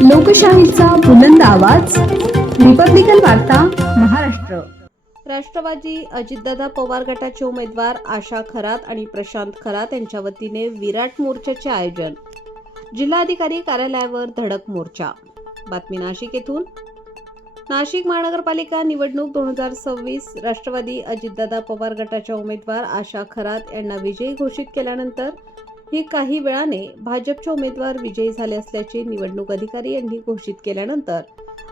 लोकशाहीचा बुलंद आवाज, रिपब्लिकन वार्ता, महाराष्ट्र. राष्ट्रवादी अजितदादा पवार गटाचे उमेदवार आशा खरात आणि प्रशांत खरात यांच्या वतीने विराट मोर्चाचे आयोजन. जिल्हाधिकारी कार्यालयावर धडक मोर्चा. बातमी नाशिक येथून. नाशिक महानगरपालिका निवडणूक 2026 राष्ट्रवादी अजितदादा पवार गटाच्या उमेदवार आशा खरात यांना विजयी घोषित केल्यानंतर ही काही वेळाने भाजपचे उमेदवार विजयी झाले असल्याचे निवडणूक अधिकारी यांनी घोषित केल्यानंतर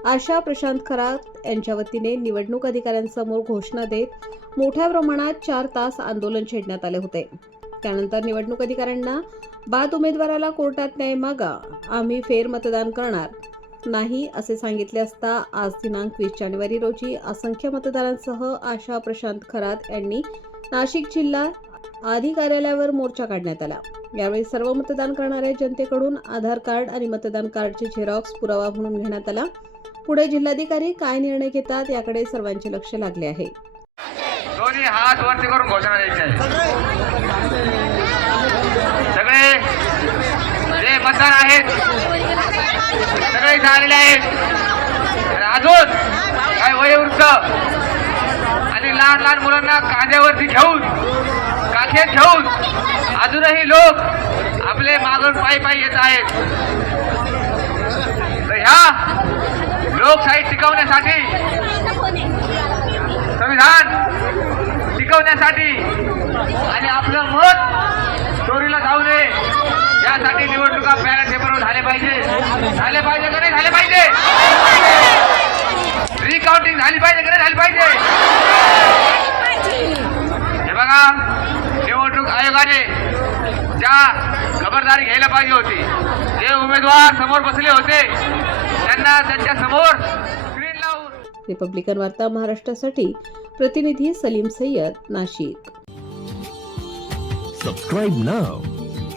आशा प्रशांत खरात यांच्या वतीने निवडणूक अधिकाऱ्यांसमोर घोषणा देत मोठ्या प्रमाणात 4 तास आंदोलन छेडण्यात आले होते. त्यानंतर निवडणूक अधिकाऱ्यांना बाद उमेदवाराला कोर्टात न्याय मागा, आम्ही फेर मतदान करणार नाही असे सांगितले असता आज दिनांक 20 जानेवारी रोजी असंख्य मतदारांसह आशा प्रशांत खरात यांनी नाशिक जिल्हा आधी कार्यालयावर मोर्चा काढण्यात आला. यावेळी सर्व मतदान करणाऱ्या जनतेकडून आधार कार्ड आणि मतदान कार्डचे झेरॉक्स पुरावा म्हणून घेण्यात आला. पुढे जिल्हाधिकारी काय निर्णय घेतात याकडे सर्वांचे लक्ष लागले आहे. दोन्ही हात वरती करून घोषणा द्यायची आहे. सगळे जे मतदार आहेत सगळे झालेले आहेत. अजून काही वयोवृद्ध आणि लहान लहान मुलांना कांद्यावरती घेऊन काखेत घेऊन अजूनही लोक आपले मागून पायी पायी येत आहेत. तर ह्या लोकशाही टिकवण्यासाठी, संविधान टिकवण्यासाठी आणि आपलं मत चोरीला जाऊ नये यासाठी निवडणुका बॅलेट पेपरवर झाले पाहिजे का नाही झाले पाहिजे? रिकाउंटिंग झाली पाहिजे का नाही झाली पाहिजे? हे बघा, निवडणूक आयोगाने ज्या खबरदारी घ्यायला पाहिजे होती, जे उमेदवार समोर बसले होते त्यांना त्यांच्या समोर स्क्रीन लावून. रिपब्लिकन वार्ता महाराष्ट्रासाठी प्रतिनिधी Salim Syed, Nashik. Subscribe now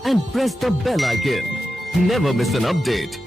and press the bell icon. Never miss an update.